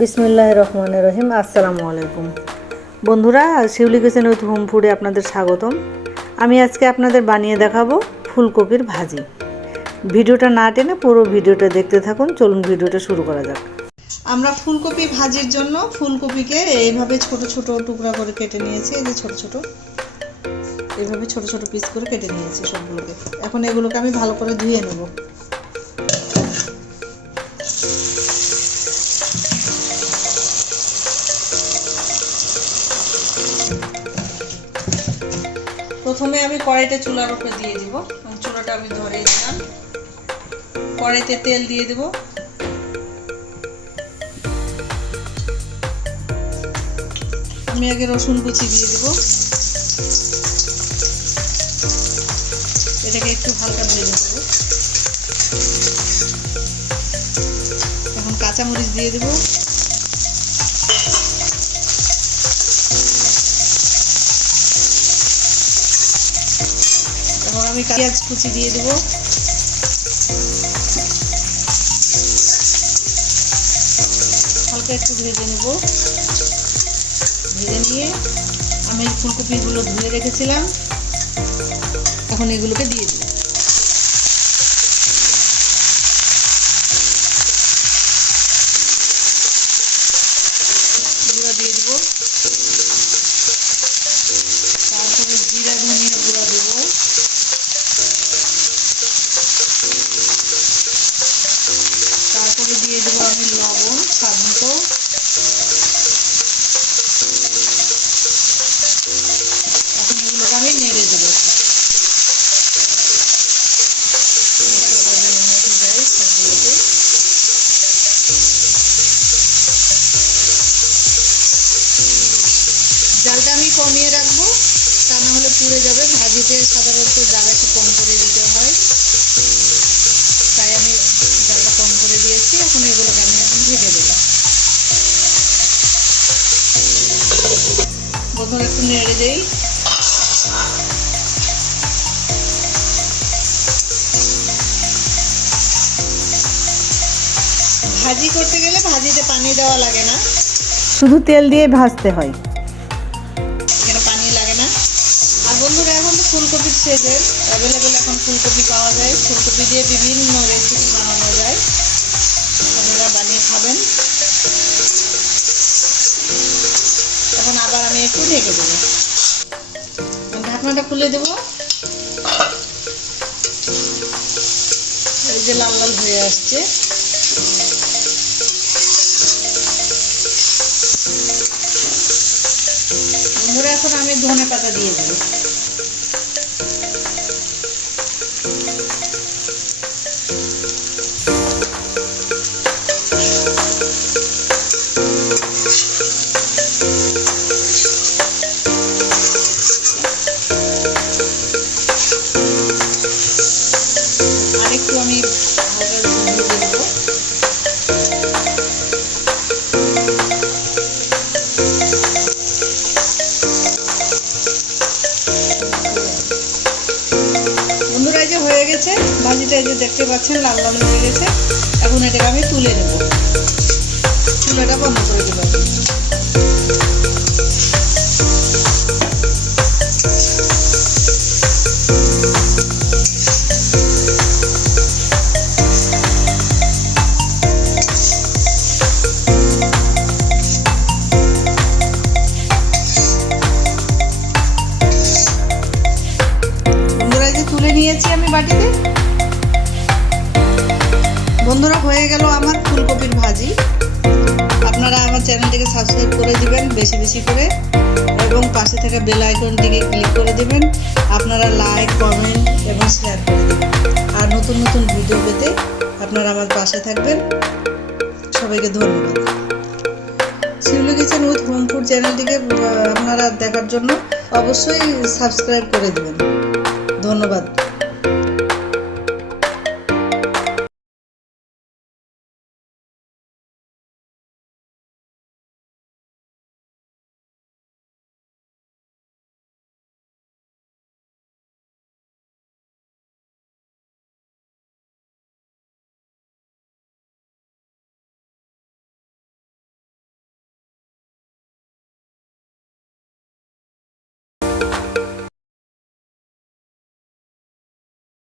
বিসমিল্লাহ রহমান রহিম, আসসালামু আলাইকুম। বন্ধুরা, শিউলি কিচেন উইথ হোম ফুডে আপনাদের স্বাগতম। আমি আজকে আপনাদের বানিয়ে দেখাবো ফুলকপির ভাজি। ভিডিওটা না টেনে পুরো ভিডিওটা দেখতে থাকুন। চলুন ভিডিওটা শুরু করা যাক। আমরা ফুলকপি ভাজির জন্য ফুলকপিকে এইভাবে ছোট ছোট টুকরা করে কেটে নিয়েছি। এই যে ছোট ছোট, এইভাবে ছোট ছোট পিস করে কেটে নিয়েছি সবগুলোকে। এখন এগুলোকে আমি ভালো করে ধুয়ে নেব। প্রথমে আমি কড়াইটা চুলার উপরে দিয়ে দিব। চুলাটা আমি ধরে দিলাম কড়াইতে তেল দিয়ে দেবো। আমি আগে রসুন কুচি দিয়ে দেব। এটাকে একটু হালকা ভেজে নেব। এখন কাঁচামরিচ দিয়ে দেব। এখন আমি পেঁয়াজ কুচি দিয়ে দেবো। হালকা একটু ভেজে নেব। ভেজে নিয়ে আমি ফুলকপিগুলো ধুয়ে রেখেছিলাম। এখন এগুলোকে দিয়ে দিই আমি কমিয়ে রাখব। তা না হলে পুড়ে যাবে। ভাজিতে সাধারণত জাল একটু কম করে দিতে হয়। তাই আমি জালটা কম করে দিয়েছি। এখন এগুলোকে আমি এখন ভেজে দেবো। প্রথমে একটু নেড়ে দেই। ভাজি করতে গেলে ভাজিতে পানি দেওয়া লাগে না। শুধু তেল দিয়ে ভাজতে হয়। ফুলকপির সিজন অ্যাভেলেবেল এখন ফুলকপি পাওয়া যায়। ফুলকপি দিয়ে বিভিন্ন রেসিপি বানানো যায়। আপনারা বানিয়ে খাবেন। এখন আবার আমি একটু ঢেকে দেবো। ঢাকনাটা খুলে দেবো। এই যে লাল লাল হয়ে আসছে। বন্ধুরা, এখন আমি ধনে পাতা দিয়ে দেবো। এই যে দেখতে পাচ্ছেন, লাল লাল হয়ে গেছে। এখন এটাকে আমি তুলে নেব। চুলাটা বন্ধ করে দেবো। নিয়েছি আমি বাটিতে। বন্ধুরা, হয়ে গেল আমার ফুলকপির ভাজি। আপনারা আমার চ্যানেলটিকে সাবস্ক্রাইব করে দিবেন, বেশি বেশি করে, এবং পাশে থাকা বেল আইকনটিকে ক্লিক করে দিবেন। আপনারা লাইক কমেন্ট এবং শেয়ার করে দেবেন। আর নতুন নতুন ভিডিও পেতে আপনারা আমার পাশে থাকবেন। সবাইকে ধন্যবাদ। Shiuli kitchen with home food চ্যানেলটিকে আপনারা দেখার জন্য অবশ্যই সাবস্ক্রাইব করে দেবেন। ধন্যবাদ।